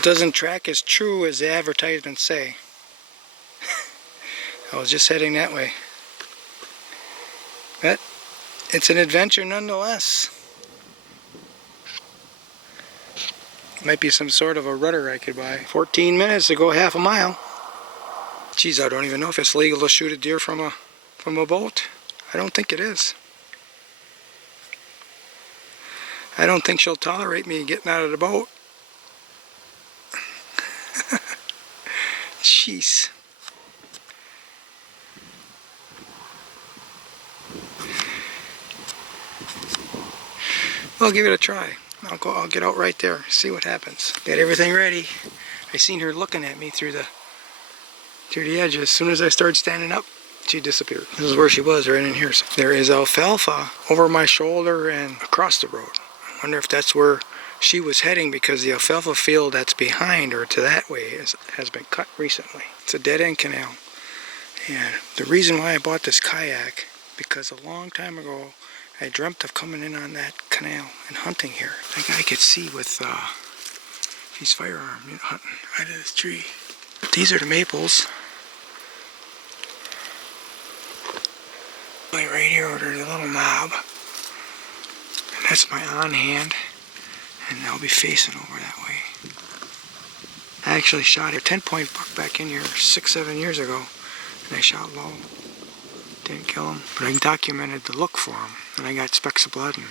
It doesn't track as true as the advertisements say. I was just heading that way. But it's an adventure nonetheless. Might be some sort of a rudder I could buy. 14 minutes to go half a mile. Geez, I don't even know if it's legal to shoot a deer from a boat. I don't think it is. I don't think she'll tolerate me getting out of the boat. Jeez. I'll give it a try. I'll get out right there, see what happens. Got everything ready. I seen her looking at me through the edge. As soon as I started standing up, she disappeared. This is where she was, right in here. So there is alfalfa over my shoulder and across the road. I wonder if that's where she was heading, because the alfalfa field that's behind her to that way has been cut recently. It's a dead-end canal. And the reason why I bought this kayak, because a long time ago I dreamt of coming in on that canal and hunting here. I think I could see with these firearm hunting out of this tree. These are the maples. Right here, there's a little knob. And that's my on hand. And I'll be facing over that way. I actually shot a 10-point buck back in here 6-7 years ago. And I shot low. Didn't kill him. But I documented the look for him. And I got specks of blood. And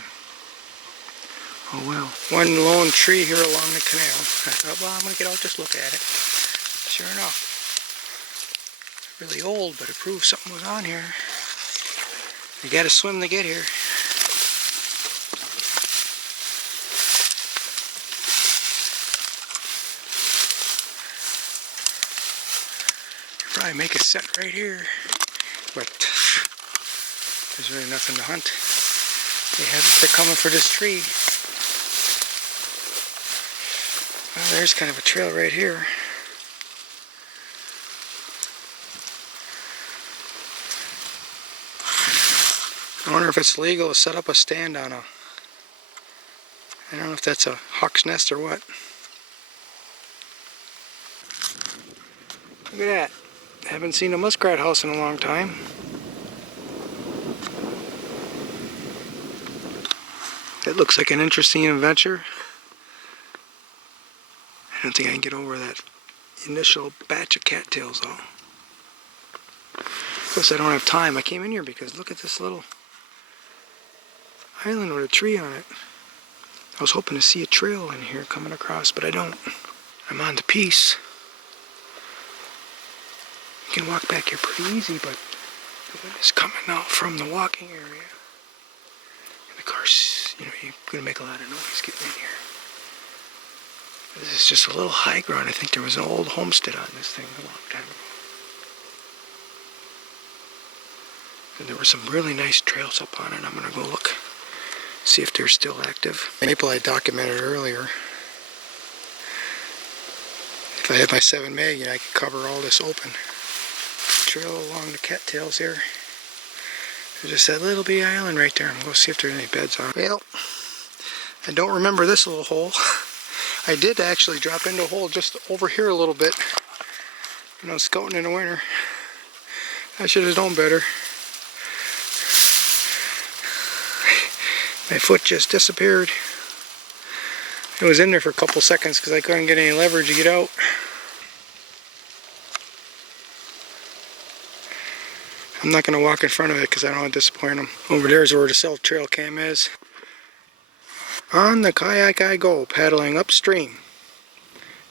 oh well. One lone tree here along the canal. I thought, well, I'm going to get out, just look at it. Sure enough. Really old, but it proves something was on here. You got to swim to get here. Probably make a set right here, but there's really nothing to hunt. They're coming for this tree. Well, there's kind of a trail right here. I wonder if it's legal to set up a stand on I don't know if that's a hawk's nest or what. Look at that. Haven't seen a muskrat house in a long time. That looks like an interesting adventure. I don't think I can get over that initial batch of cattails though. Plus I don't have time. I came in here because look at this little island with a tree on it. I was hoping to see a trail in here coming across, but I don't. I'm on the Peace. You can walk back here pretty easy, but the wind is coming out from the walking area. And the car's, you're going to make a lot of noise getting in here. This is just a little high ground. I think there was an old homestead on this thing a long time ago. And there were some really nice trails up on it. I'm going to go look, see if they're still active. Maple I documented earlier. If I had my 7 mag, I could cover all this open. Trail along the cattails here. There's just that little bitty island right there. I'm going to go see if there's any beds on it. Well, I don't remember this little hole. I did actually drop into a hole just over here a little bit. Scouting in the winter. I should have known better. My foot just disappeared. It was in there for a couple seconds because I couldn't get any leverage to get out. I'm not going to walk in front of it because I don't want to disappoint them. Over there is where the cell trail cam is. On the kayak I go, paddling upstream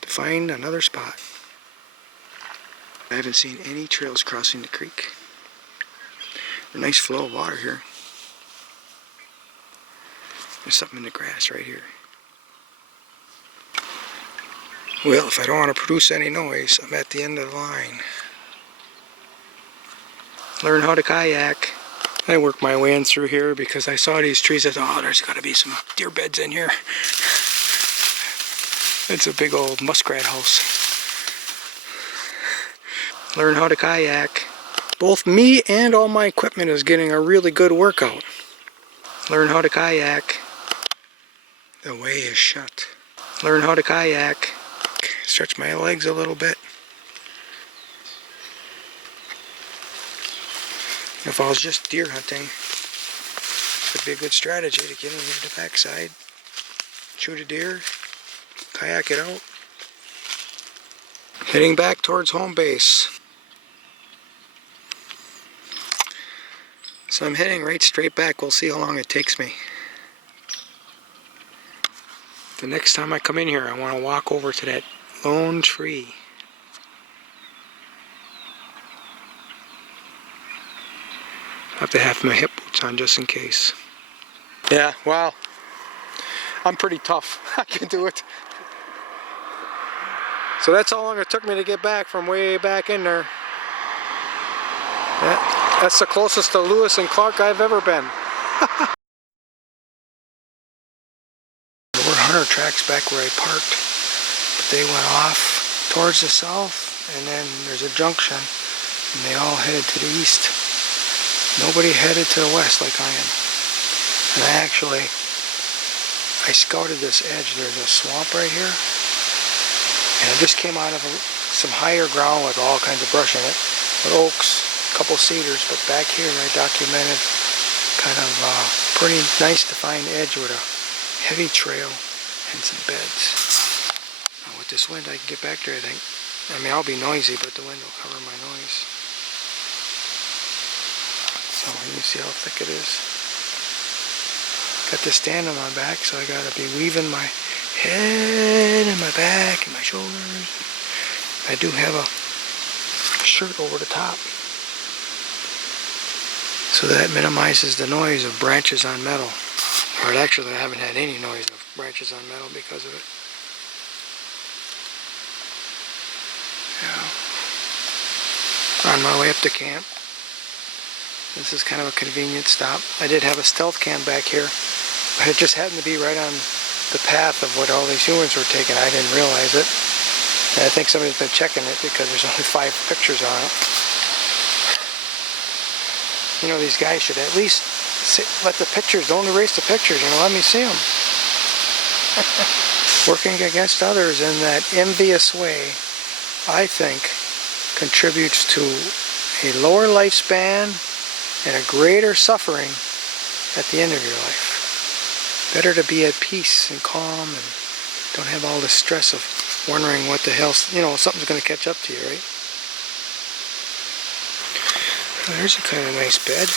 to find another spot. I haven't seen any trails crossing the creek. A nice flow of water here. There's something in the grass right here. Well, if I don't want to produce any noise, I'm at the end of the line. Learn how to kayak. I worked my way in through here because I saw these trees. I thought, oh, there's got to be some deer beds in here. It's a big old muskrat house. Learn how to kayak. Both me and all my equipment is getting a really good workout. Learn how to kayak. The way is shut. Learn how to kayak. Stretch my legs a little bit. If I was just deer hunting, it would be a good strategy to get in here to the backside, shoot a deer, kayak it out. Heading back towards home base. So I'm heading right straight back. We'll see how long it takes me. The next time I come in here, I want to walk over to that lone tree. I have to have my hip boots on just in case. Yeah, well, I'm pretty tough. I can do it. So that's how long it took me to get back from way back in there. That's the closest to Lewis and Clark I've ever been. There were hunter tracks back where I parked, but they went off towards the south, and then there's a junction, and they all headed to the east. Nobody headed to the west like I am. And I scouted this edge. There's a swamp right here, and I just came out of some higher ground with all kinds of brush in it, with oaks, a couple cedars, but back here I documented kind of pretty nice defined edge with a heavy trail and some beds. Now with this wind I can get back there, I think. I mean, I'll be noisy, but the wind will cover my noise. So you see how thick it is. Got this stand on my back, so I gotta be weaving my head and my back and my shoulders. I do have a shirt over the top, so that minimizes the noise of branches on metal. Or actually, I haven't had any noise of branches on metal because of it. Yeah. On my way up to camp. This is kind of a convenient stop. I did have a stealth cam back here, but it just happened to be right on the path of what all these humans were taking. I didn't realize it. And I think somebody's been checking it because there's only 5 pictures on it. You know, these guys should at least let the pictures, don't erase the pictures, you know, let me see them. Working against others in that envious way, I think, contributes to a lower lifespan and a greater suffering at the end of your life. Better to be at peace and calm and don't have all the stress of wondering what the hell, you know, something's going to catch up to you, right? Oh, there's a kind of nice bed.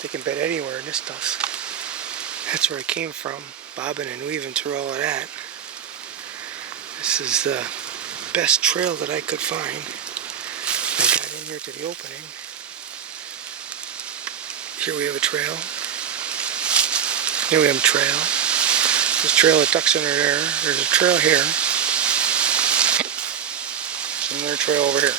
They can bed anywhere in this stuff. That's where I came from, bobbing and weaving through all of that. This is the best trail that I could find. I got in here to the opening. Here we have a trail. Here we have a trail. This trail that ducks under there. There's a trail here. There's another trail over here.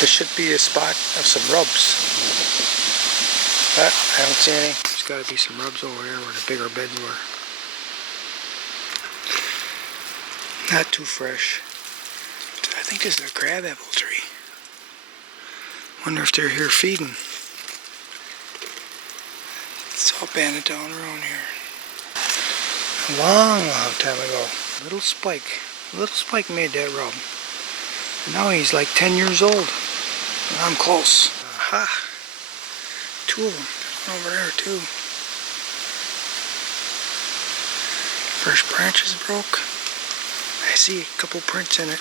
This should be a spot of some rubs. But I don't see any. There's got to be some rubs over there where the bigger beds were. Not too fresh. I think this is a crabapple tree. Wonder if they're here feeding. It's all banded down around here. A long time ago. Little Spike made that rub. And now he's like 10 years old. And I'm close. Aha! 2 of them. One over there too. First branch is broke. I see a couple prints in it.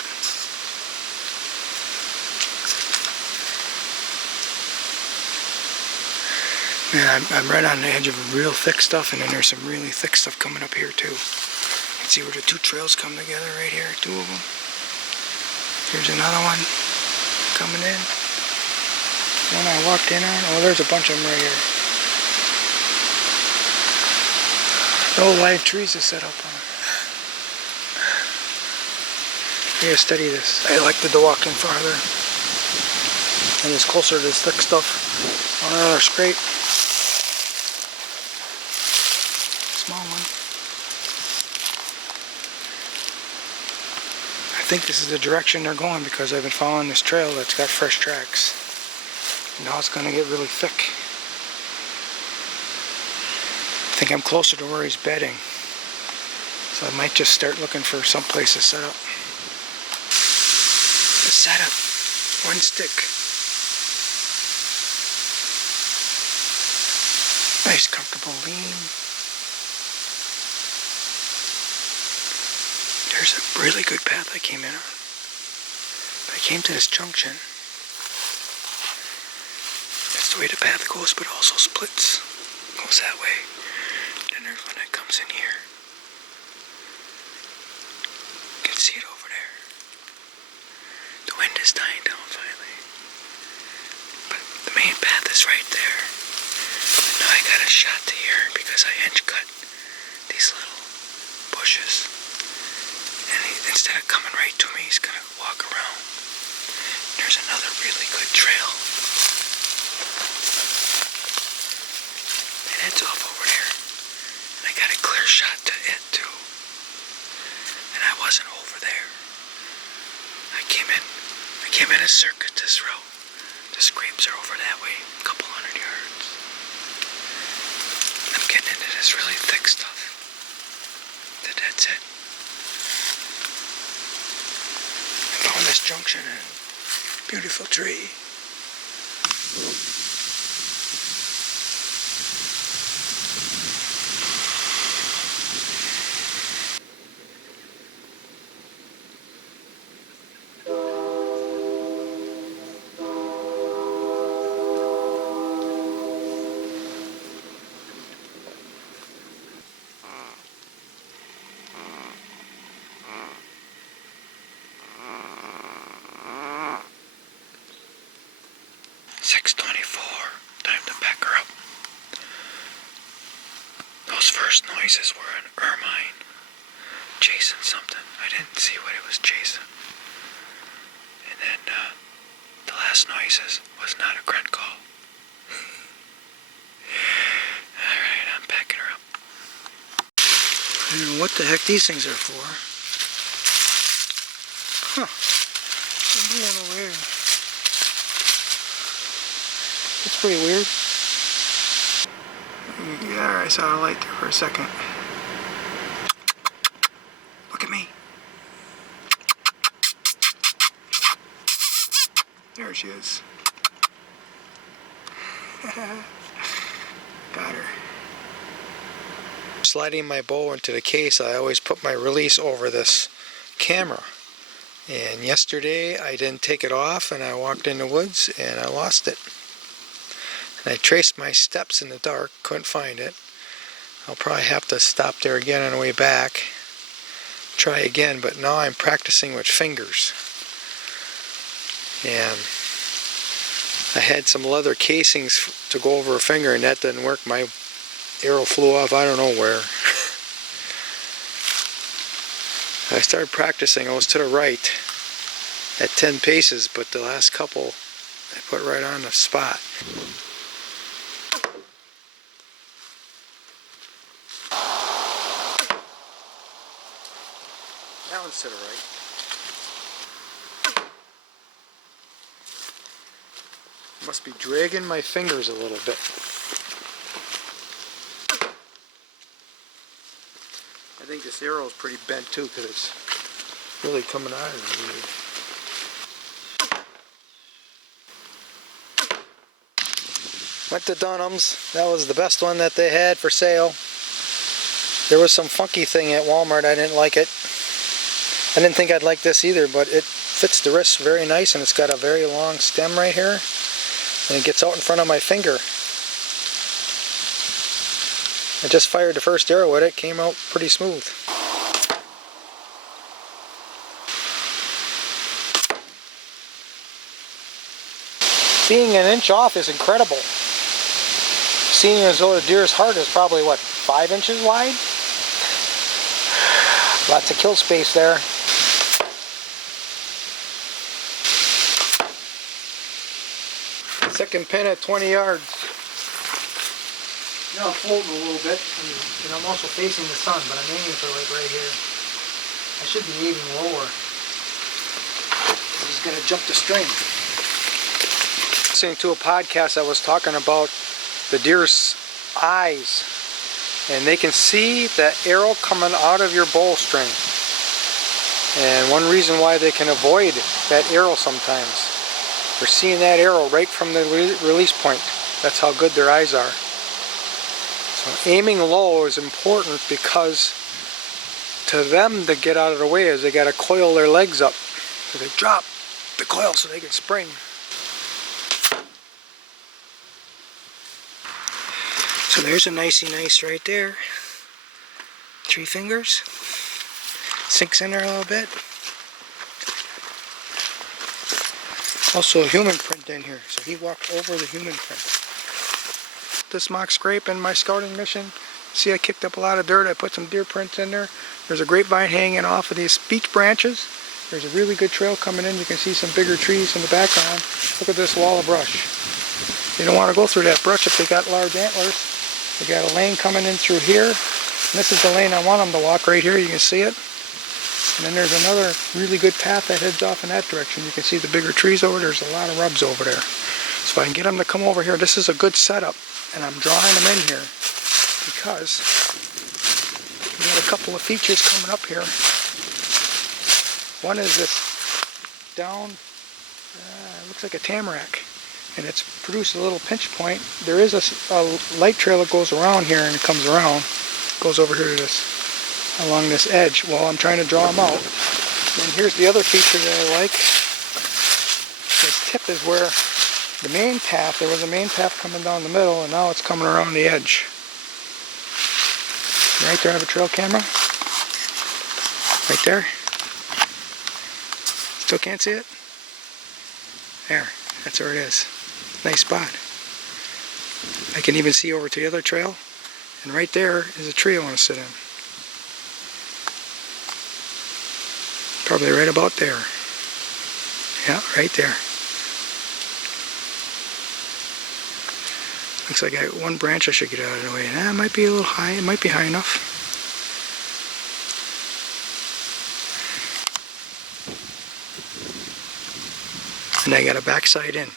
Man, I'm right on the edge of real thick stuff, and then there's some really thick stuff coming up here too. You can see where the 2 trails come together right here, 2 of them. Here's another one coming in. One I walked in on. Oh, there's a bunch of them right here. No live trees to set up on. I gotta study this. I like to walk in farther. And it's closer to this thick stuff. Oh, another scrape. Small one. I think this is the direction they're going because I've been following this trail that's got fresh tracks. Now it's going to get really thick. I think I'm closer to where he's bedding. So I might just start looking for some place to set up. A setup. One stick. Nice comfortable lean. There's a really good path I came in on. I came to this junction. That's the way the path goes, but also splits. Goes that way. Then there's one that comes in here. You can see it over there. The wind is dying down finally. But the main path is right there. And now I got a shot to here because I inch cut these little bushes. And instead of coming right to me, he's going to walk around. There's another really good trail. It heads off over there. And I got a clear shot to it too. And I wasn't over there. I came in a circuit this road. The scrapes are over that way, a couple 100 yards. I'm getting into this really thick stuff. That's it. I found this junction and beautiful tree. Noises were an ermine chasing something. I didn't see what it was chasing. And then the last noises was not a grunt call. Alright, I'm packing her up. I don't know what the heck these things are for. Huh. I'm going over here. It's pretty weird. Yeah, I saw a light there for a second. Look at me. There she is. Got her. Sliding my bow into the case, I always put my release over this camera. And yesterday I didn't take it off and I walked in the woods and I lost it. And I traced my steps in the dark, couldn't find it. I'll probably have to stop there again on the way back. Try again, but now I'm practicing with fingers. And I had some leather casings to go over a finger and that didn't work. My arrow flew off I don't know where. I started practicing. I was to the right at 10 paces, but the last couple I put right on the spot. That one's to the right. Must be dragging my fingers a little bit. I think this arrow is pretty bent too because it's really coming out of it weird. Went to Dunham's. That was the best one that they had for sale. There was some funky thing at Walmart. I didn't like it. I didn't think I'd like this either, but it fits the wrist very nice and it's got a very long stem right here. And it gets out in front of my finger. I just fired the first arrow with it. Came out pretty smooth. Being an inch off is incredible. Seeing as though the deer's heart is probably, what, 5 inches wide? Lots of kill space there. Second pin at 20 yards. Now I'm folding a little bit, and I'm also facing the sun, but I'm aiming for like right here. I should be aiming lower. He's going to jump the string. Listening to a podcast that was talking about the deer's eyes and they can see that arrow coming out of your bow string. And one reason why they can avoid that arrow sometimes, they're seeing that arrow right from the release point. That's how good their eyes are. So aiming low is important because to them to get out of the way is they got to coil their legs up. So they drop the coil so they can spring. So there's a nicey nice right there. 3 fingers. Sinks in there a little bit. Also a human print in here. So he walked over the human print. This mock scrape in my scouting mission. See, I kicked up a lot of dirt. I put some deer prints in there. There's a grapevine hanging off of these beech branches. There's a really good trail coming in. You can see some bigger trees in the background. Look at this wall of brush. You don't want to go through that brush if they got large antlers. They got a lane coming in through here. And this is the lane I want them to walk right here. You can see it. And then there's another really good path that heads off in that direction. You can see the bigger trees over there. There's a lot of rubs over there. So I can get them to come over here. This is a good setup. And I'm drawing them in here because we got a couple of features coming up here. One is this down, looks like a tamarack, and it's produced a little pinch point. There is a light trail that goes around here and it comes around, goes over here to this, along this edge. Well, I'm trying to draw them out. And here's the other feature that I like. This tip is where the main path, there was a main path coming down the middle, and now it's coming around the edge. Right there, I have a trail camera. Right there. Still can't see it? There, that's where it is. Nice spot. I can even see over to the other trail, and right there is a tree I want to sit in. Probably right about there. Yeah, right there. Looks like I got one branch I should get out of the way. It might be a little high. It might be high enough. And I got a backside in.